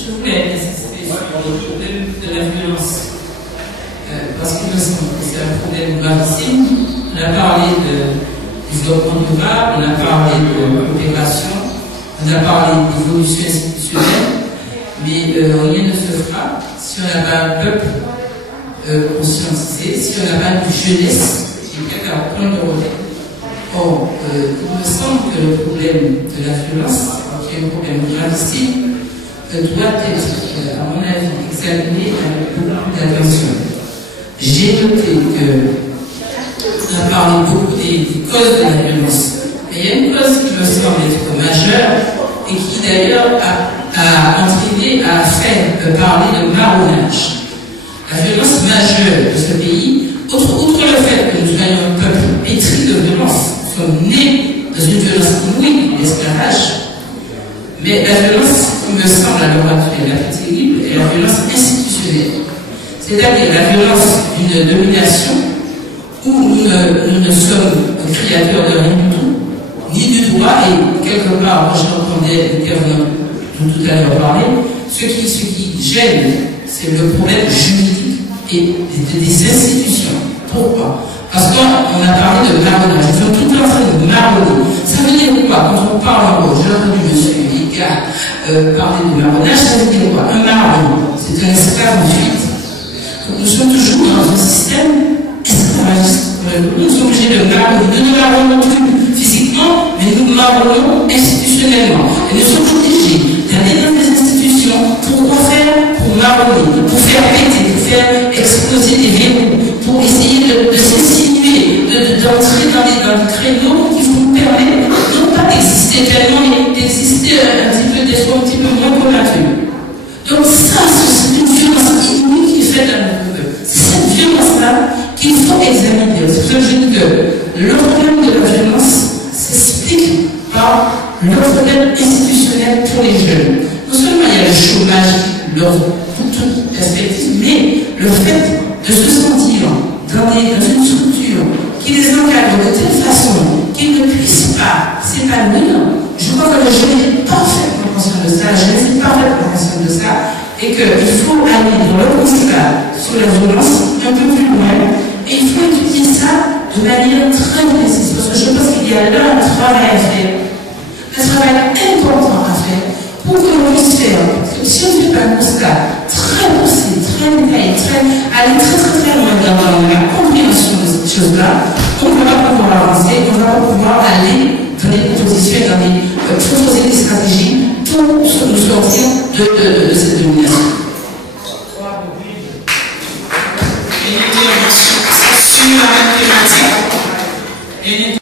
Je voulais insister sur le problème de la violence, parce qu'il me semble que c'est un problème gravissime. On a parlé de développement durable, on a parlé de coopération, on a parlé d'évolution institutionnelle, mais rien ne se fera si on n'a pas un peuple conscientisé, si on n'a pas une jeunesse qui est prête à prendre le relais. Or, il me semble que le problème de la violence, qui est un problème gravissime, doit être, à mon avis, examiné avec beaucoup d'attention. J'ai noté qu'on a parlé beaucoup des causes de la violence, mais il y a une cause qui me semble être majeure et qui d'ailleurs a entraîné à faire parler de marronnage. La violence majeure de ce pays, outre le fait que nous soyons un peuple pétri de violence, nous sommes nés dans une violence inouïe, l'esclavage, mais la violence, qui me semble à l'heure actuelle la plus terrible, est la violence institutionnelle. C'est-à-dire la violence d'une domination où nous ne sommes créateurs de rien du tout, ni du droit, et quelque part, moi j'entendais l'intervenant tout à l'heure parler, ce qui gêne, c'est le problème juridique et des institutions. Pourquoi? Parce qu'on a parlé de marronnage, ils sont tout en train de marronner. Ça veut dire quoi? Quand on parle en gros, j'ai entendu M. Ika parler de marronnage, ça veut dire quoi? Un marron, c'est un esclave en fuite. Donc nous sommes toujours dans un système esclavagiste. Nous sommes obligés de marronner. Nous ne marronnons plus physiquement, mais nous marronnons institutionnellement. Et nous sommes obligés d'aller dans des institutions pour quoi faire? Pour marronner, pour faire péter, pour faire exploser des verrous, pour essayer de s'insinuer, d'entrer dans les créneaux qui vous permettent non pas d'exister tellement, mais d'exister un petit peu, d'être un petit peu moins combattu. Donc ça, c'est une violence inouïe qui est faite à notre peuple. C'est cette violence-là qu'il faut examiner. C'est pour ça que je dis que le problème de la violence s'explique par le problème institutionnel pour les jeunes. Non seulement il y a le chômage, toute perspective, mais le fait de se sentir dans une structure qui les encadre de telle façon qu'ils ne puissent pas s'épanouir. Je crois que le jeune est parfaitement conscient de ça, la jeunesse est parfaitement consciente de ça, et qu'il faut aller dans le constat sur la violence un peu plus loin, et il faut étudier ça de manière très précise, parce que je pense qu'il y a là un travail à faire, un travail important à faire, pour que l'on puisse faire, parce que si on ne fait pas un constat très précis, très détaillé, aller très loin dans la compréhension de ces choses-là, on ne va pas pouvoir avancer, on ne va pas pouvoir aller dans des propositions, proposer des stratégies pour nous sortir de cette domination. Une intervention sur la même thématique.